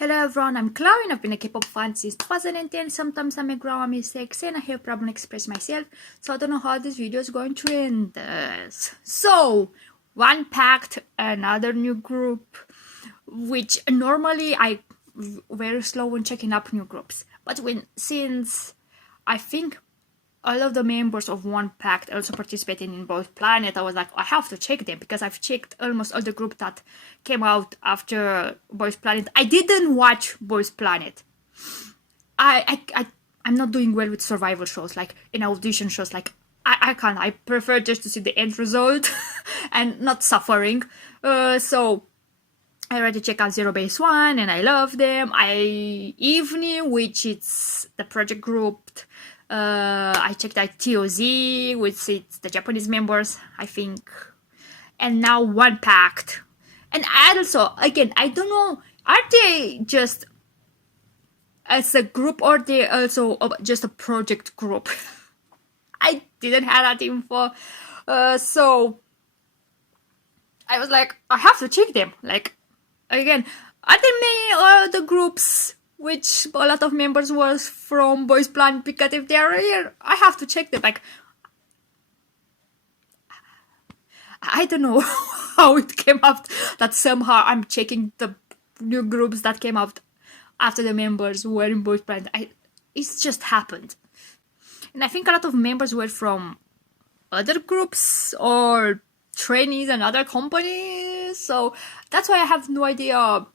Hello everyone, I'm Chloe and I've been a K-pop fan since 2010. Sometimes I make grammar mistakes and I have problem expressing myself, so I don't know how this video is going to end. So, one PACT, another new group, which normally I very slow when checking up new groups. But since I think all of the members of one PACT also participating in Boys Planet, I was like, I have to check them because I've checked almost all the group that came out after Boys Planet. I didn't watch Boys Planet. I'm not doing well with survival shows, like in audition shows. Like I can't. I prefer just to see the end result and not suffering. So I already checked out Zero Base One and I love them. Evening, which is the project group. I checked out TOZ, which is the Japanese members, I think, and now one PACT. And also, again, I don't know, are they just as a group or they also just a project group? I didn't have that info, so I was like, I have to check them. Like, again, are there many other groups which a lot of members was from Boys Planet? Because if they are here, I have to check them. Like, I don't know how it came out that somehow I'm checking the new groups that came out after the members were in Boys Planet. It's just happened. And I think a lot of members were from other groups or trainees and other companies. So that's why I have no idea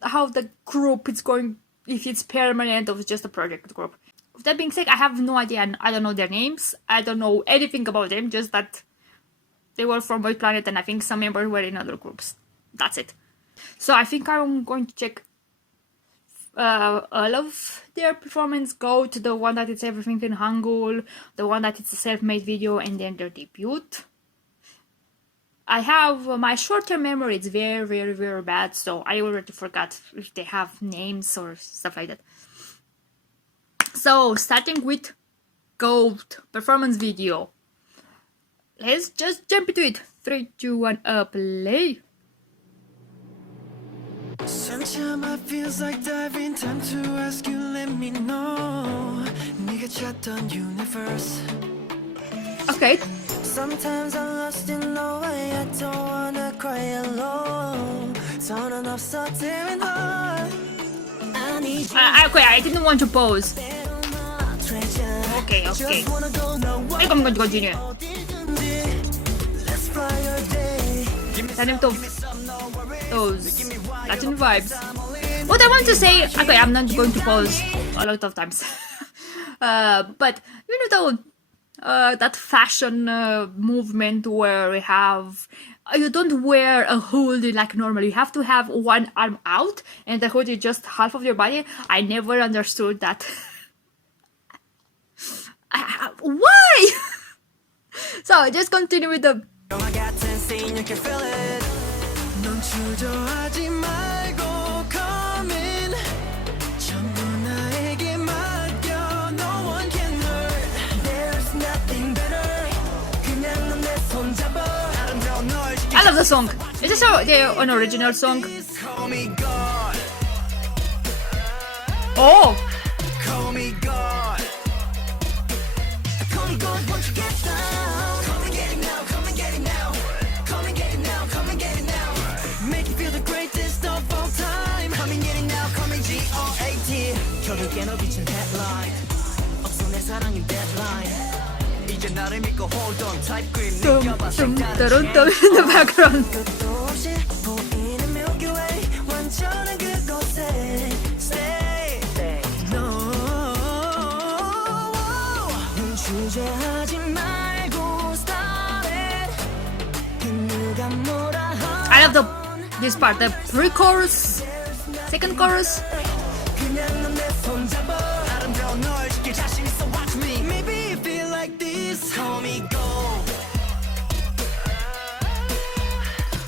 how the group is going, if it's permanent or just a project group. With that being said, I have no idea and I don't know their names. I don't know anything about them, just that they were from Boys Planet and I think some members were in other groups. That's it. So I think I'm going to check all of their performance. G.O.A.T, the one that it's everything in Hangul, the one that it's a self-made video, and then their debut. I have my short-term memory, it's very, very, very bad, so I already forgot if they have names or stuff like that. So, starting with G.O.A.T performance video. Let's just jump into it. 3, 2, 1, play. Sunshine feels like diving, time to ask you, let me know. 네가 찾던 universe. Okay. Sometimes I'm lost in the way, I don't wanna cry alone. 더는 없어, tearing heart. I need you. Okay, I didn't want to pause. Okay. I think I'm going to continue. Let's fly your day. Turn to those Latin vibes. What I want to say, okay, I'm not going to pause a lot of times. But you know that fashion movement where we have, you don't wear a hoodie like normally. You have to have one arm out and the hoodie just half of your body. I never understood that. Why? So just continue with the. I love the song. Is this an original song? Oh! Make you feel the greatest of all time. Coming, getting now, coming G.O.A.T. 결국엔 어비친 headline. 없어 내 사랑인 deadline. 이제 나를 믿고 hold on type grip 느껴봐 in the background. 끝도 없이 보이는 Milky Way 완전한 그곳에 stay. No. 눈 주저하지 말고 start it. 누가 뭐라 I love this part, the pre-chorus, second chorus. 그냥 넌 내 손잡아 아름다운 널 지킬 자신 있어 watch me. Maybe you feel like this, homie, go.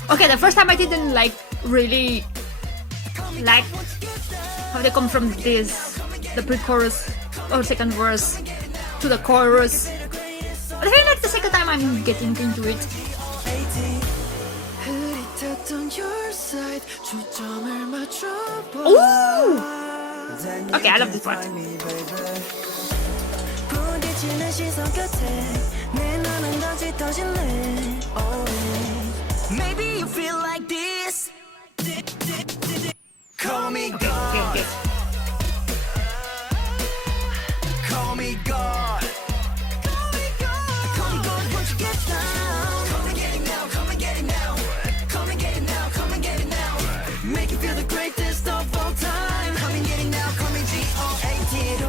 Okay, the first time I didn't really like how they come from the pre-chorus or second verse to the chorus. But I feel like the second time I'm getting into it. 흐릿했던 your side 초점을 맞춰봐. Ooh! Okay, I love this part. 부딪히는 시선 끝에 내 눈은 더 짙어질래. Maybe you feel like this. Call me God. Okay. Call me God. Call me God. Call me God. Won't you get down? Come and get it now. Come and get it now. Come and get it now. Come and get it now. Make you feel the greatest of all time. Come and get it now. Come and G.O.A.T.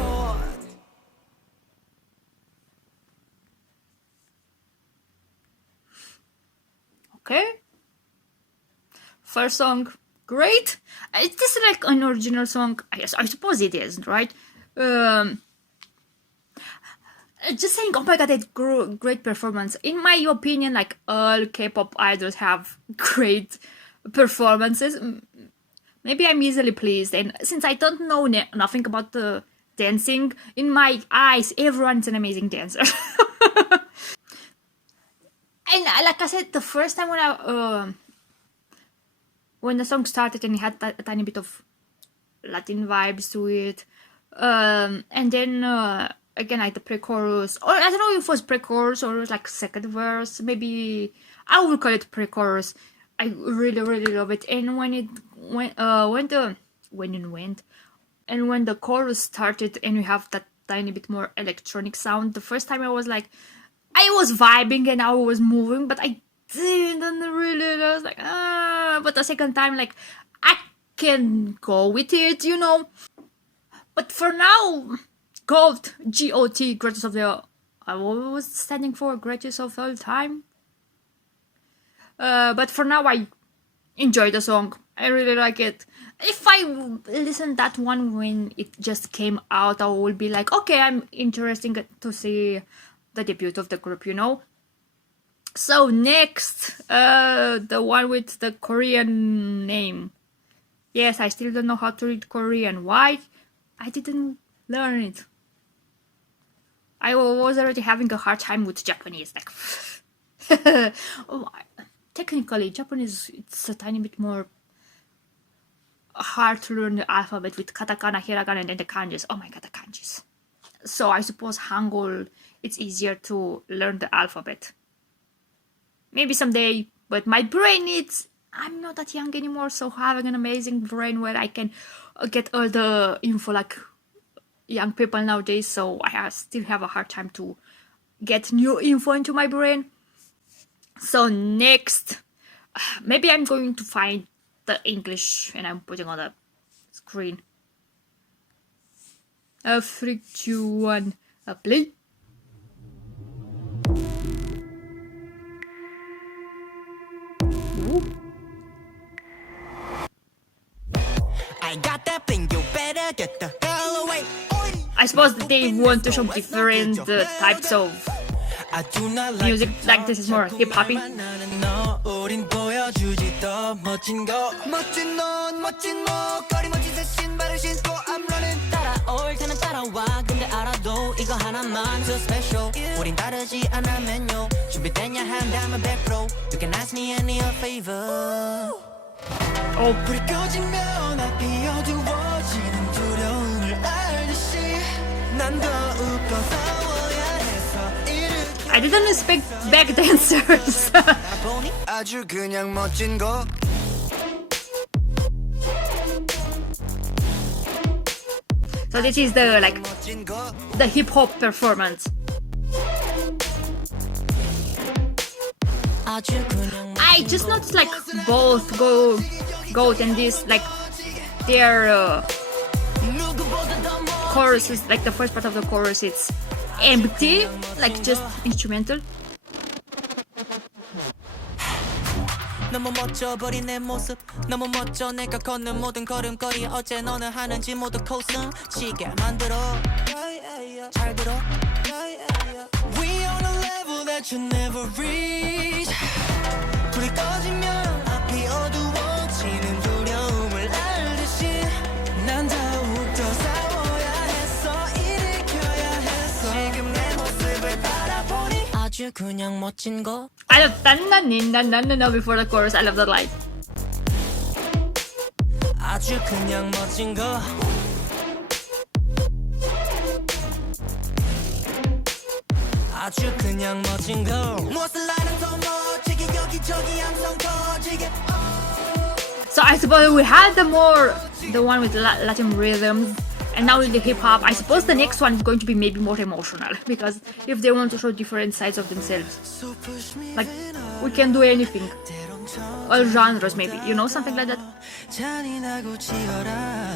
Okay. First song, great. Is this like an original song? Yes, I suppose it is, right? Just saying, oh my god, it's great performance. In my opinion, like all K-pop idols have great performances. Maybe I'm easily pleased, and since I don't know nothing about the dancing, in my eyes, everyone's an amazing dancer. And like I said, the first time when the song started and it had a tiny bit of Latin vibes to it, and then again like the pre-chorus, or I don't know if it was pre-chorus or it was like second verse, maybe I would call it pre-chorus. I really love it. And when the chorus started and we have that tiny bit more electronic sound, the first time I was vibing and I was moving, but I didn't really. I was like, but the second time, like, I can go with it, you know. But for now, G.O.A.T, greatest of the. What was it standing for? Greatest of all time. But for now, I enjoy the song. I really like it. If I listened that one when it just came out, I will be like, okay, I'm interested to see the debut of the group, you know. So next, the one with the Korean name. Yes, I still don't know how to read Korean. Why? I didn't learn it. I was already having a hard time with Japanese. Like, technically, Japanese, it's a tiny bit more hard to learn the alphabet with katakana, hiragana, and then the kanjis. Oh my god, the kanjis. So I suppose Hangul, it's easier to learn the alphabet. Maybe someday, but my brain I'm not that young anymore, so having an amazing brain where I can get all the info like young people nowadays, so I still have a hard time to get new info into my brain. So next, maybe I'm going to find the English and I'm putting on the screen. 3, 2, 1, play. I got that thing, you better get the hell away. I suppose they want to show different types of music, like this is more hip-hoppy. Oh. I didn't expect back dancers. So this is the hip hop performance. I just noticed like both G.O.A.T and this, like their chorus is like the first part of the chorus, it's empty, like just instrumental. 너무 멋져버린 내 모습 너무 멋져 내가 걷는 모든 걸음걸이 어째 너는 하는지 모두 코스치게 만들어 잘 들어 We on a level that you never reach 불이 꺼지면 앞이 어두워지는 두려움을 알듯이 난 더욱더 싸워야 했어 일으켜야 했어 지금 내 모습을 바라보니 아주 그냥 멋진 거 I love na before the chorus. I love that line. 아주 그냥 멋진 거 아주 그냥 멋진 거 무엇을 나는 더 멋지게 여기저기 항상 터지게 So I suppose we had the one with Latin rhythms, and now with the hip hop. I suppose the next one is going to be maybe more emotional, because if they want to show different sides of themselves, like we can do anything, all genres maybe, you know, something like that. 잔인하고 치열한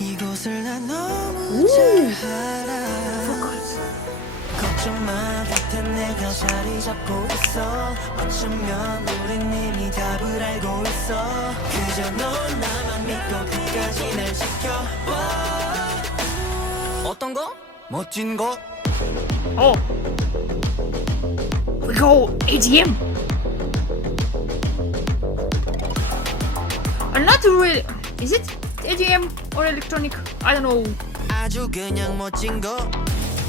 이곳을 난 너무 Ooh. 잘 알아 Focus. 걱정 마 곁에 내가 자리 잡고 있어 어쩌면 우린 이미 답을 알고 있어 그저 넌 나만 믿고 끝까지 날 지켜봐 어떤 거? 멋진 거 Oh, we go ADM. Not really. Is it ADM or electronic? I don't know. 아주 그냥 멋진 거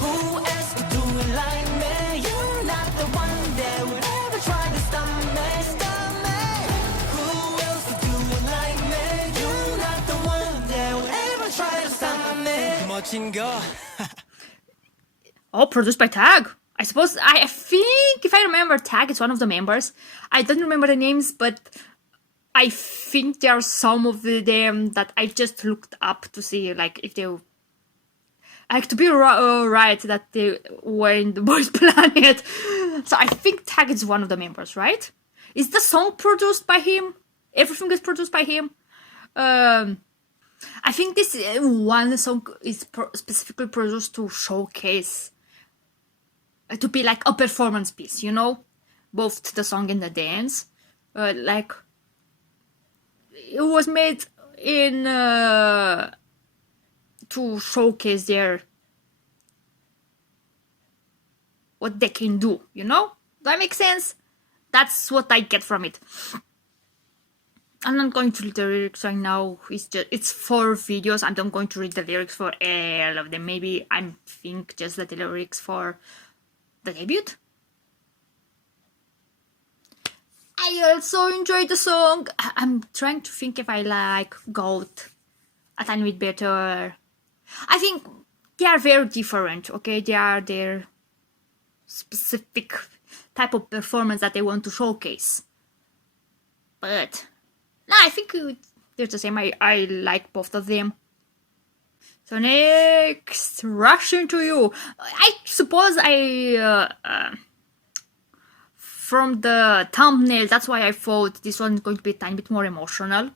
Who else could do it like me? You're not the one that would ever try to stop me, stop me. Who else could do it like me? You're not the one that would ever try to stop me. 멋진 거. Oh, produced by Tag. I suppose, I think, if I remember, Tag is one of the members. I don't remember the names, but I think there are some of them that I just looked up to see, like, if they... Like, to be right that they were in the Boys Planet. So I think Tag is one of the members, right? Is the song produced by him? Everything is produced by him? I think this one song is specifically produced to showcase, to be like a performance piece, you know? Both the song and the dance. Like, it was made in... to showcase what they can do, you know? Does that make sense? That's what I get from it. I'm not going to read the lyrics right now. It's 4 videos. I'm not going to read the lyrics for all of them. Maybe I think just the lyrics for the debut. I also enjoyed the song. I'm trying to think if I like G.O.A.T a tiny bit better. I think they are very different, okay? They are their specific type of performance that they want to showcase. But, no, I think they're the same. I like both of them. So next, Rushing to You. I suppose from the thumbnail, that's why I thought this one is going to be a tiny bit more emotional.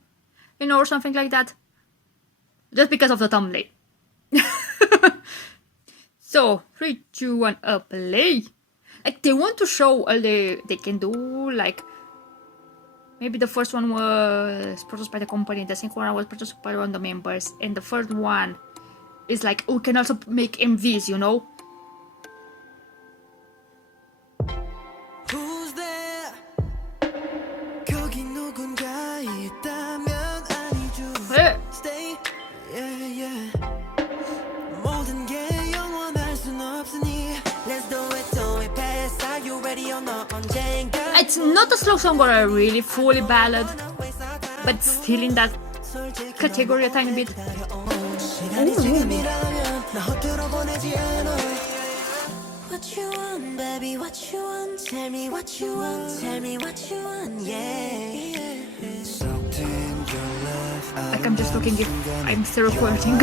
You know, or something like that. Just because of the thumbnail. So, 3, 2, 1, play. Like, they want to show all they can do. Like, maybe the first one was produced by the company, the second one was produced by one of the members, and the third one is like, we can also make MVs, you know? Who's there? 거기 누군가 있다면 아니죠. Hey. Stay, yeah, yeah. 모든 게 영원할 순 없으니. Let's do it fast. Are you ready or not? 언젠가. It's not a slow song or a really fully ballad, but still in that category a tiny bit. What you want, baby? What you want? Tell me what you want. Tell me what you want, yeah. Like, I'm just looking if I'm still recording.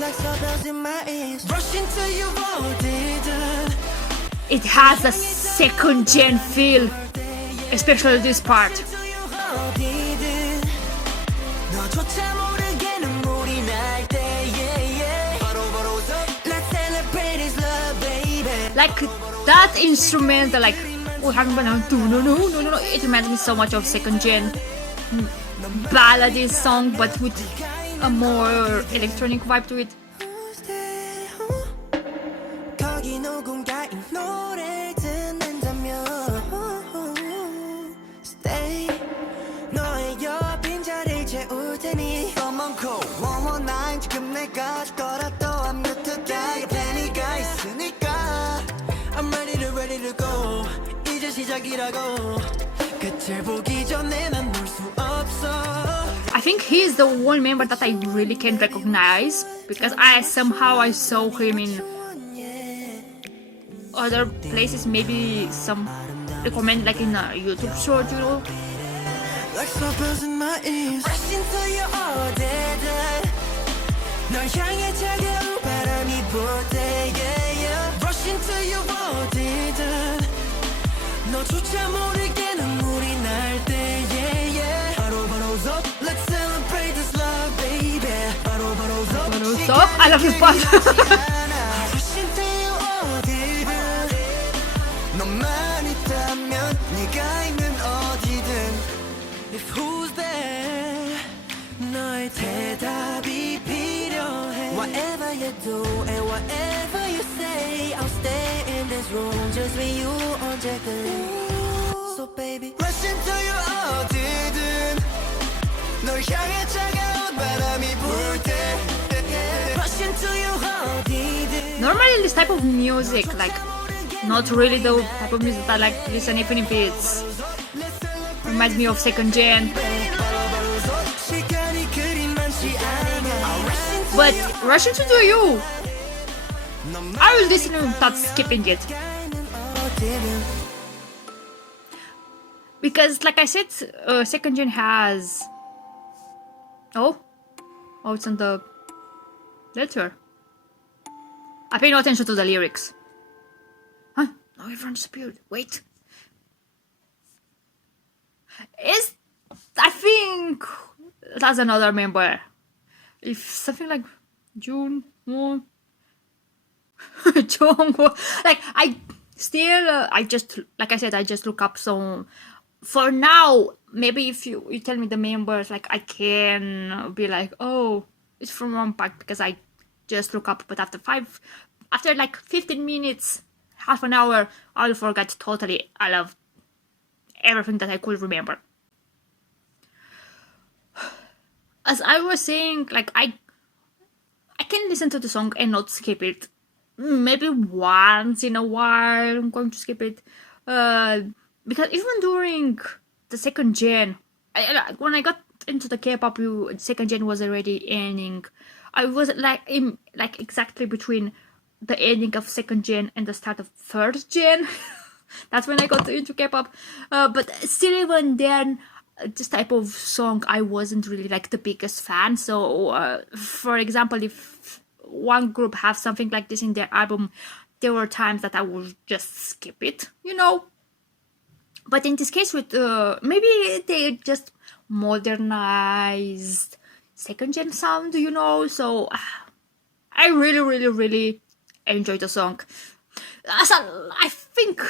Like stars in my ears. Rushing to you all It has a second gen feel, especially this part. 너조차 모르게 눈물이 날 때, yeah, yeah. Let's celebrate this love, baby. Like, that instrumental, like, oh, no, it reminds me so much of second gen ballady song, but with a more electronic vibe to it. 거기 누군가의 노래를 듣는다면 Stay 너의 옆 빈자리를 채울 테니 Come on, cool 119 지금 내가 줄 거라도 I'm good to go 플래니가 있으니까 I'm ready to go 이제 시작이라고 끝을 보기 전에 난 놀 수 없어 I think he is the one member that I really can't recognize, because I somehow saw him in other places, maybe some recommend like in a YouTube short, you know. Like suburbs in my ears Rush into your 어디든 널 향해 차가운 바람이 불 때 yeah, yeah. Rush into your 어디든 너조차 모르게 눈물이 날 때 yeah, yeah. 바로 up Let's celebrate this love baby 바로 Stop! I love this part! Rush into your 어디든 너만 있다면 네가 있는 어디든 If who's there 너의 대답이 필요해 Whatever you do and whatever you say I'll stay in this room just with you 언제든 So baby Rush into your 어디든 널 향해 차가운 바람이 불 때 Rush into your 어디든 Normally this type of music, like not really the type of music I like to listen, even if it's reminds me of second gen. But Russian to do you, I will listen without skipping it. Because like I said, second gen has... Oh, it's on the letter. I pay no attention to the lyrics. Huh? No, everyone disappeared. Wait. I think that's another member. If something like June, Moon, Jongwon, like I just like I said, I just look up some. For now, maybe if you tell me the members, like I can be like, oh, it's from one pack because I just look up. But after like 15 minutes, half an hour, I'll forget totally. I love everything that I could remember. As I was saying, like I can listen to the song and not skip it. Maybe once in a while I'm going to skip it. Because even during the second gen, when I got into the K-pop, second gen was already ending. I was like exactly between the ending of second gen and the start of third gen. That's when I got into K-pop. But still, even then, this type of song I wasn't really like the biggest fan. So for example, if one group have something like this in their album, there were times that I would just skip it, you know. But in this case with maybe they just modernized second gen sound, you know. So I really enjoyed the song. I think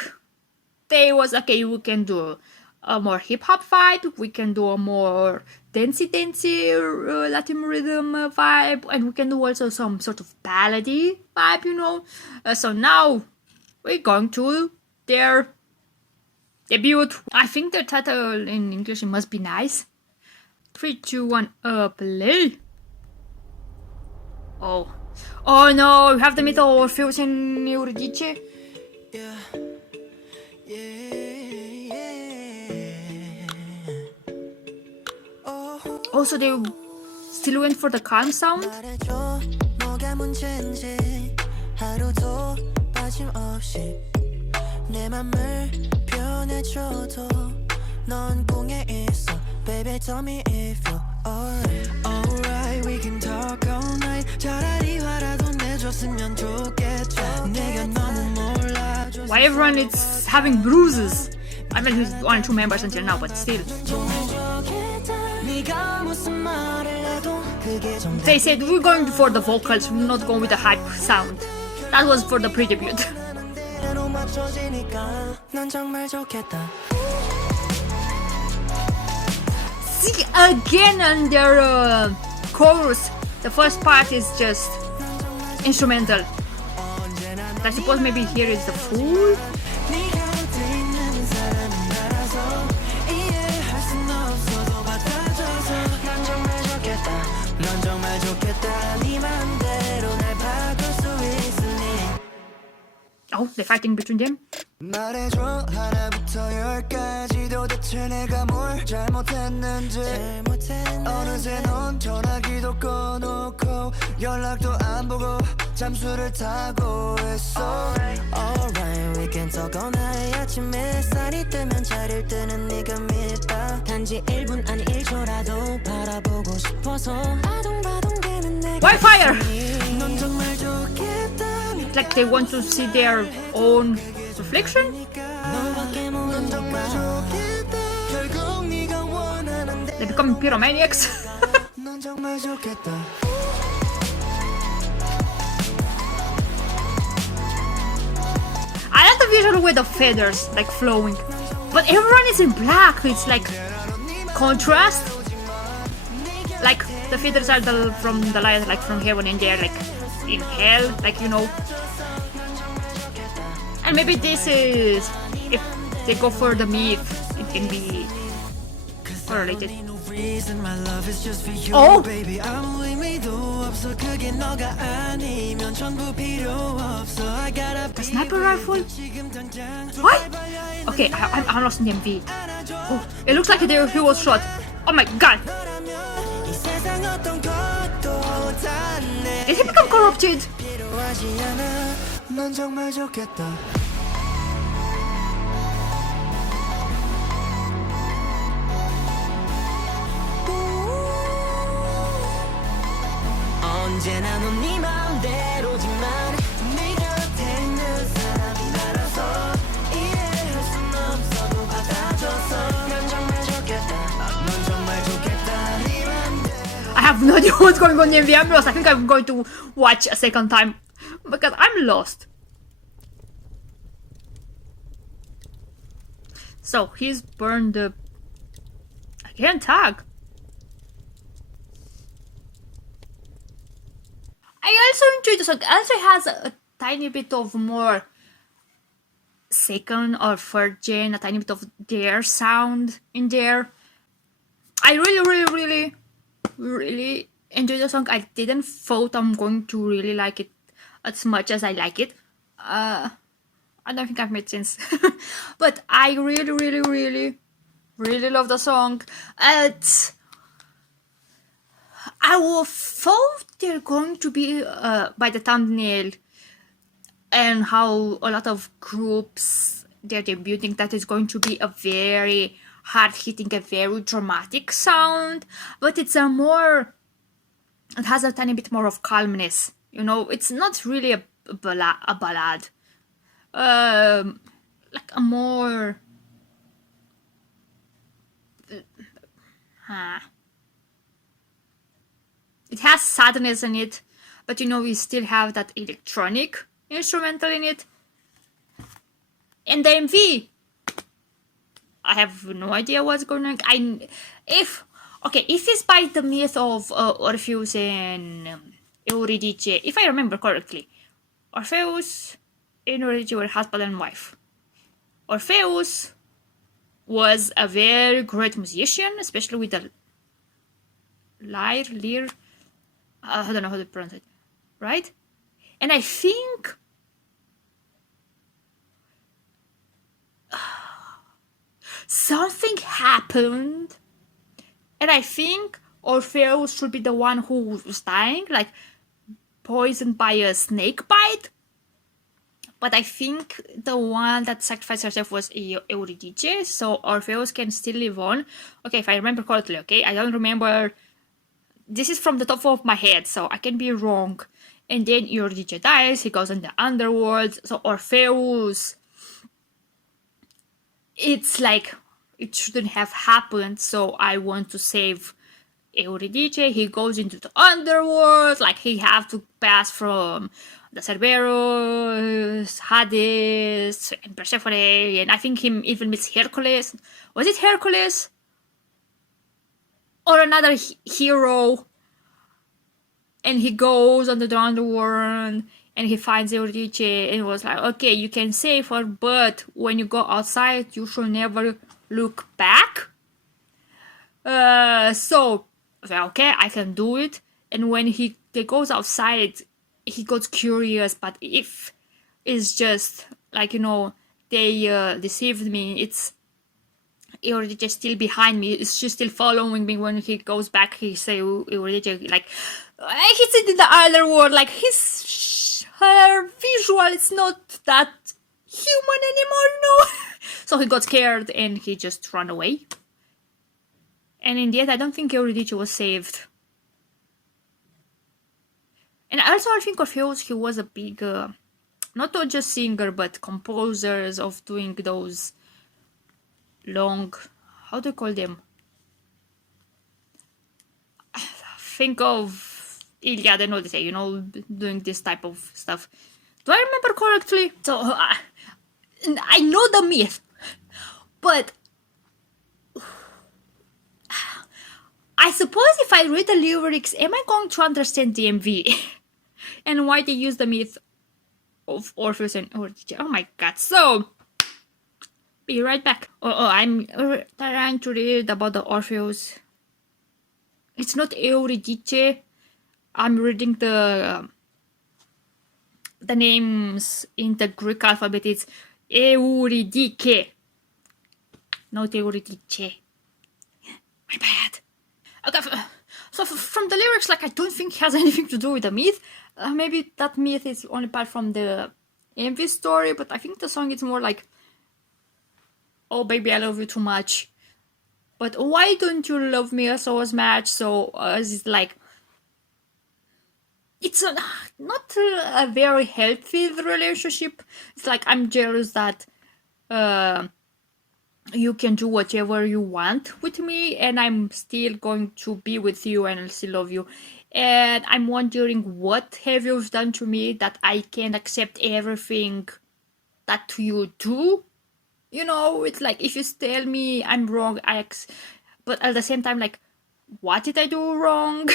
they was okay, we can do a more hip-hop vibe, we can do a more dancey Latin rhythm vibe, and we can do also some sort of ballady vibe, you know. So now we're going to their debut. I think the title in English must be nice. 3, 2, 1, play. Oh no, we have the middle Orpheus in Euridice. Also, they still went for the calm sound. Baby, tell me if you're alright. We can talk all night. 차라리 화라도 내줬으면 좋겠다. 내가 너무 몰라. Why everyone is having bruises? I mean, he's only 2 members until now, but still. They said we're going for the vocals, we're not going with the hype sound. That was for the pre-debut. See, again on their chorus, the first part is just instrumental. I suppose maybe here is the full. Oh, they're fighting between them. 말해줘 하나부터 열까지 도대체 내가 뭘 잘못했는지 어느새 넌 전화기도 전화도 꺼놓고 연락도 안 보고 잠수를 타고 있어. Alright, we can talk all night. 아침 햇살이 뜨면 자리를 뜨는 네가 밉다. 단지 1분 아니 1초라도 바라보고 싶어서 아동바동되는 내가 Wildfire! 넌 정말 좋겠다. Like they want to see their own reflection? 너밖에 모르니까 결국 네가 원하는 They become pyromaniacs? 넌 정말 좋겠다. I like the visual with the feathers like flowing, but everyone is in black. It's like contrast. Like the feathers are from the light, like from heaven, and they're like in hell, like you know. And maybe this is if they go for the myth, it can be correlated. Oh! The sniper rifle? What? Okay, I'm lost in the MV. Oh, it looks like he was shot. Oh my god! Did he become corrupted? 넌 정말 좋겠다. 언제나 넌 네 마음대로지만 네 곁에 있는 사람이 나라서 이해할 순 없어도 받아줘서 난 정말 좋겠다. 넌 정말 좋겠다. 네 맘대로. I have no idea what's going on in the MV. I'm lost. I think I'm going to watch a second time because I'm lost. So he's burned the again tag. I also enjoyed the song. Also has a tiny bit of more second or third gen, a tiny bit of their sound in there. I really enjoyed the song. I didn't thought I'm going to really like it as much as I like it. I don't think I've made sense. But I really love the song. I thought they're going to be by the thumbnail and how a lot of groups they're debuting that is going to be a very hard hitting, a very dramatic sound, but it has a tiny bit more of calmness. You know, it's not really a ballad. Like a more it has sadness in it, but you know we still have that electronic instrumental in it. And the MV, I have no idea what's going on. If it's by the myth of Orpheus and Eurydice, if I remember correctly, Orpheus and Eurydice were husband and wife. Orpheus was a very great musician, especially with the lyre. I don't know how to pronounce it, right? And I think something happened, and I think Orpheus should be the one who was dying, like poisoned by a snake bite. But I think the one that sacrificed herself was Eurydice, so Orpheus can still live on. Okay, if I remember correctly, okay? I don't remember. This is from the top of my head, so I can be wrong. And then Eurydice dies, he goes in the underworld. So Orpheus, it's like, it shouldn't have happened, so I want to save Eurydice. He goes into the underworld, like he have to pass from the Cerberus, Hades, and Persephone, and I think he even meets Hercules. Was it Hercules? Or another hero, and he goes under the underworld and he finds Eurydice and was like, okay, you can save her, but when you go outside you should never look back. So okay, I can do it. And when he goes outside, he gets curious, but if it's just like, you know, they deceived me, Eurydice still behind me. She's still following me. When he goes back, he say Eurydice like he's in the other world. Like her visual is not that human anymore, you know. So he got scared and he just ran away. And in the end, I don't think Eurydice was saved. And also, I think Orpheus, he was a big, not just singer, but composers of doing those long, how do you call them? Think of Iliad and Odyssey, you know, doing this type of stuff. Do I remember correctly? So, I know the myth, but I suppose if I read the lyrics, am I going to understand the MV? And why they use the myth of Orpheus and Eurydice. Oh my god. So, be right back. I'm trying to read about the Orpheus. It's not Eurydice. I'm reading the names in the Greek alphabet. It's Eurydice, not Eurydice. My bad. Okay, so from the lyrics, like, I don't think it has anything to do with the myth. Maybe that myth is only part from the MV story, but I think the song is more like, oh baby, I love you too much. But why don't you love me so as much? So it's like, it's not a very healthy relationship. It's like, I'm jealous that you can do whatever you want with me, and I'm still going to be with you and I'll still love you. And I'm wondering, what have you done to me that I can accept everything that you do? You know, it's like, if you tell me I'm wrong, but at the same time, like, what did I do wrong?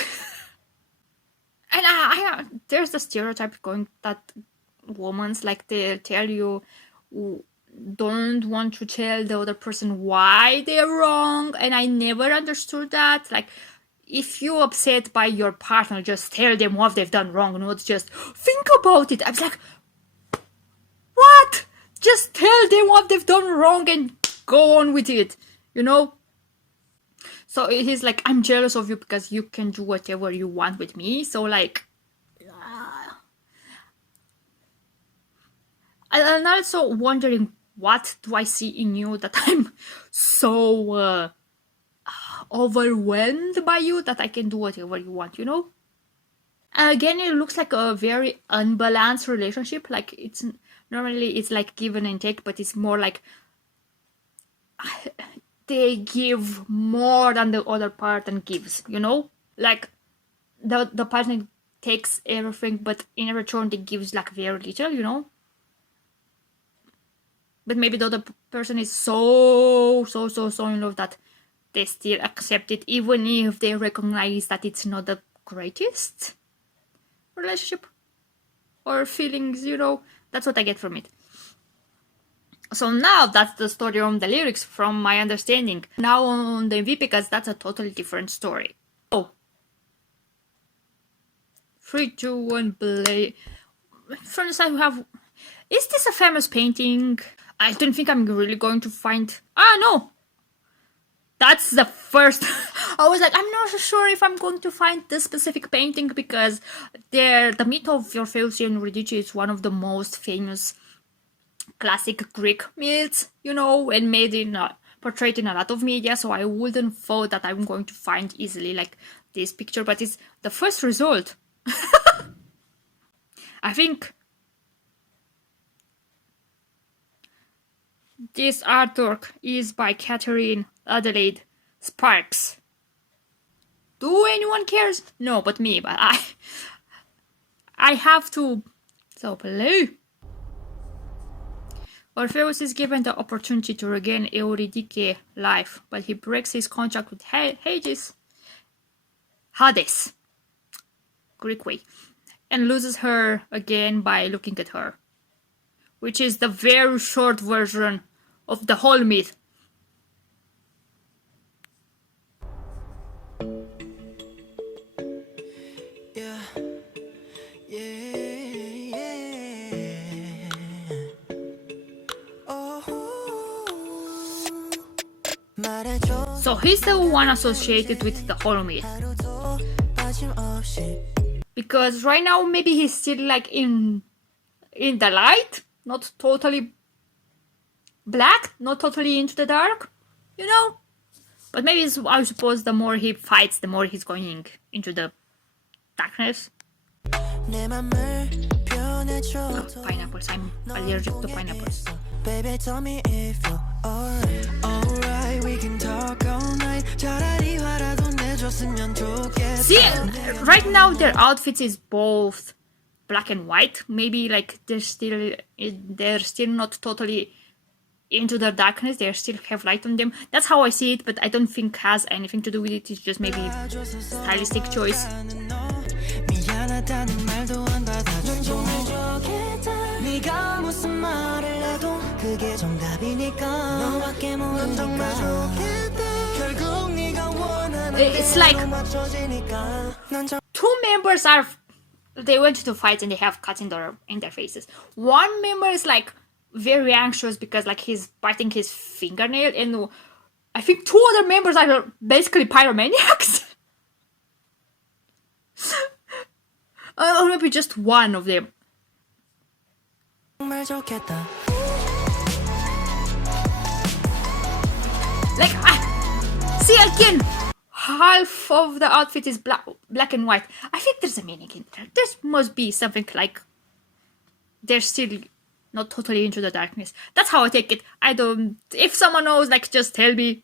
And I there's the stereotype going that women's, like, they tell you, don't want to tell the other person why they're wrong, and I never understood that. Like, if you're upset by your partner, just tell them what they've done wrong, not just think about it. I was like, what? Just tell them what they've done wrong and go on with it, you know? So it is like, I'm jealous of you because you can do whatever you want with me. So, like, I'm also wondering, what do I see in you that I'm so overwhelmed by you that I can do whatever you want, you know? Again, it looks like a very unbalanced relationship. Like, it's normally it's like give and take, but it's more like they give more than the other partner gives, you know? Like, the partner takes everything, but in return they gives like very little, you know? But maybe the other person is so in love that they still accept it, even if they recognize that it's not the greatest relationship or feelings, you know? That's what I get from it. So now that's the story on the lyrics from my understanding. Now on the MV, because that's a totally different story. Oh. 3, 2, 1, play. From the side we have... Is this a famous painting? I don't think I'm really going to find... no! That's the first... I was like, I'm not sure if I'm going to find this specific painting, because the myth of Orpheus and Eurydice is one of the most famous classic Greek myths, you know, and portrayed in a lot of media, so I wouldn't thought that I'm going to find easily like this picture, but it's the first result. I think this artwork is by Catherine Adelaide Sparks. Do anyone cares? No, but me, but I have to. So play. Orpheus is given the opportunity to regain Eurydice's life, but he breaks his contract with Hades, Greek way, and loses her again by looking at her, which is the very short version of the whole myth. So he's the one associated with the whole myth. Because right now maybe he's still like in the light, not totally black, not totally into the dark, you know? But maybe I suppose the more he fights, the more he's going into the darkness. Oh, pineapples. I'm allergic to pineapples. Baby, tell me if you're alright. We can talk all night. See, right now their outfits is both black and white. Maybe like they're still not totally into the darkness. They still have light on them. That's how I see it, but I don't think has anything to do with it. It's just maybe stylistic choice. It's like two members they went to fight and they have cuts in their faces. One member is like very anxious because like he's biting his fingernail, and I think two other members are basically pyromaniacs. Or maybe just one of them. Like, see again, half of the outfit is black and white. I think there's a meaning in there. There must be something like they're still not totally into the darkness. That's how I take it. I don't. If someone knows, like, just tell me.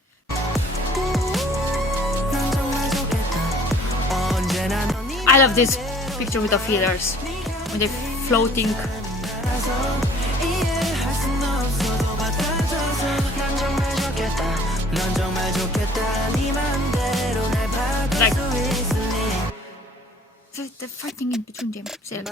I love this picture with the feathers when they're floating. Like, the fighting in between themselves.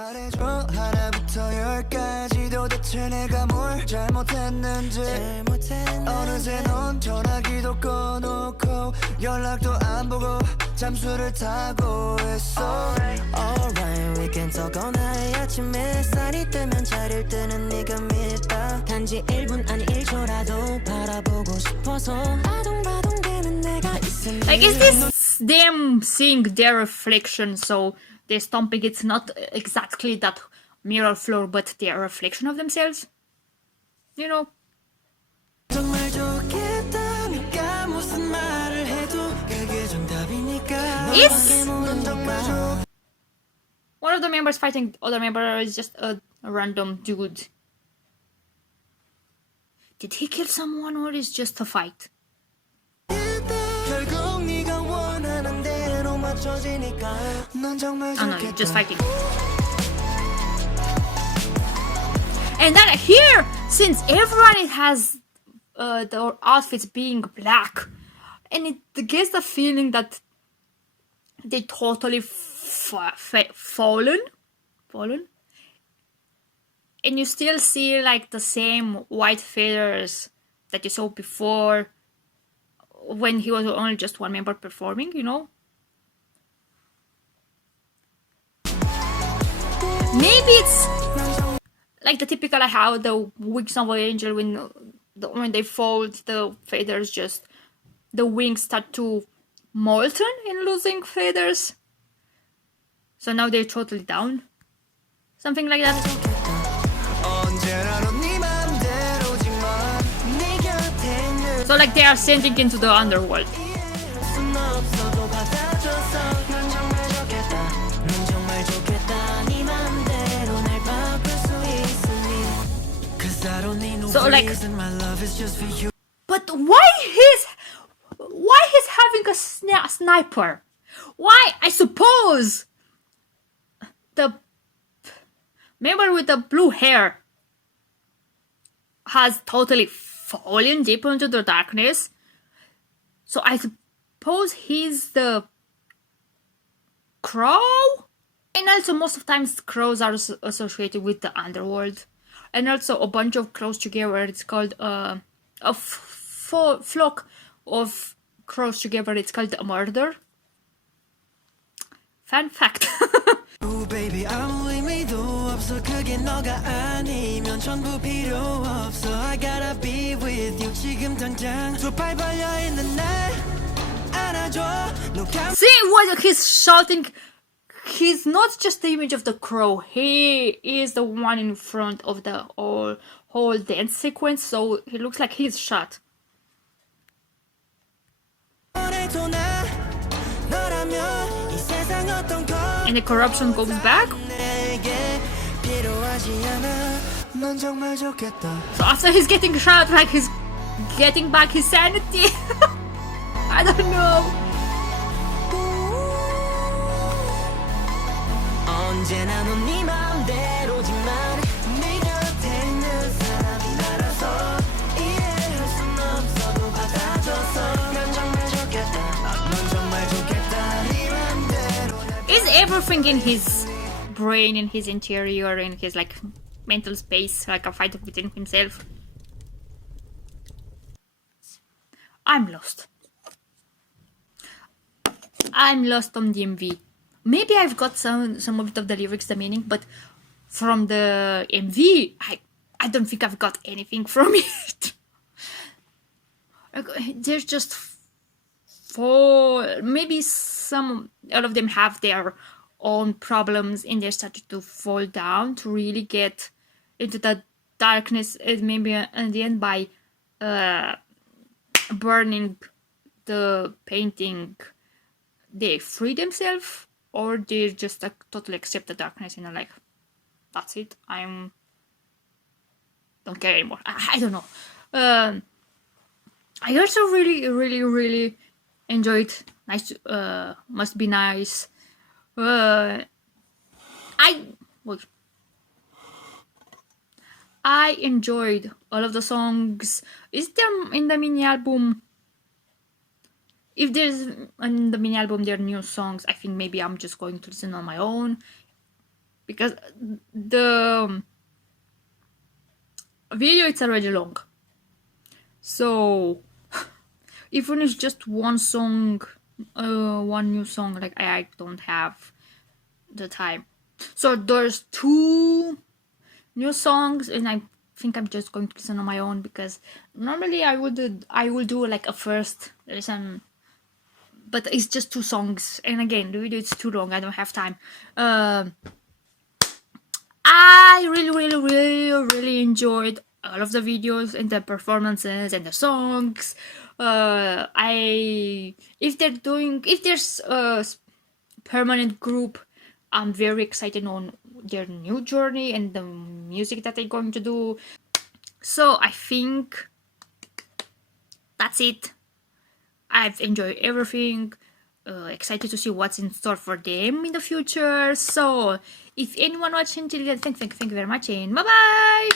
Alright, we can talk all night. 아침에 햇살이 뜨면 자리를 뜨는 네가 믿다. 단지 1분 아니 1초라도 바라보고 싶어서 아동바동대는 내가 있으니. Like, is this them seeing their reflection? So they're stomping. It's not exactly that mirror floor, but their reflection of themselves. You know. 정말 좋겠다. 네가 무슨 말을 해도 그게 정답이니까. Is one of the members fighting the other member is just a random dude? Did he kill someone or is just a fight? 결국 네가 원하는 대로 맞춰지니까. 넌 정말 Oh no, 좋겠다. just fighting. And then here, since everyone has their outfits being black, and it gives the feeling that they totally fallen, and you still see like the same white feathers that you saw before when he was only just one member performing, you know. Maybe it's like the typical how the wings of an angel when they fold the feathers, just the wings start to molten and losing feathers. So now they're totally down. Something like that. So like they are ascending into the underworld. So like, but why he's having a sniper? Why? I suppose the member with the blue hair has totally fallen deep into the darkness. So I suppose he's the crow? And also most of the times crows are associated with the underworld. And also a bunch of crows together, it's called a flock of crows together, it's called a murder. Fun fact. Ooh, baby, 아무 의미도 없어. 그게 너가 아니면 전부 필요 없어. I gotta be with you 지금 당장. 두 팔 벌려 있는 날 안아줘 너 See what he's shouting? He's not just the image of the crow. He is the one in front of the whole dance sequence, so he looks like he's shot. 감원해줘 나 너라면 이 세상 어떤 것 And the corruption goes back. 내게 필요하지 않아 넌 정말 좋겠다 So after he's getting shot, like he's getting back his sanity. I don't know. 언제나 넌 네 맘대로지만 네 곁에 있는 사람이 나라서 이해할 순 없어도 받아줘서 난 정말 좋겠다 넌 정말 좋겠다 네 맘대로 Is everything in his brain, in his interior, in his like mental space, like a fight within himself? I'm lost. I'm lost on the MV. Maybe I've got some of the lyrics, the meaning, but from the MV, I don't think I've got anything from it. There's just four, maybe all of them have their own problems, and they started to fall down to really get into the darkness, and maybe in the end by burning the painting, they free themselves. Or they just like totally accept the darkness and are like, that's it. Don't care anymore. I don't know. I also really enjoyed Nice. Must Be Nice. I enjoyed all of the songs. Is there in the mini album? If there's in the mini album there are new songs, I think maybe I'm just going to listen on my own, because the video it's already long. So even if it's just one song, one new song, like I don't have the time. So there's 2 new songs, and I think I'm just going to listen on my own, because normally I will do like a first listen. But it's just 2 songs, and again, the video is too long. I don't have time. I really enjoyed all of the videos and the performances and the songs. If there's a permanent group, I'm very excited on their new journey and the music that they're going to do. So I think that's it. I've enjoyed everything. Excited to see what's in store for them in the future. So, if anyone watching till the end, thank you very much, and bye bye.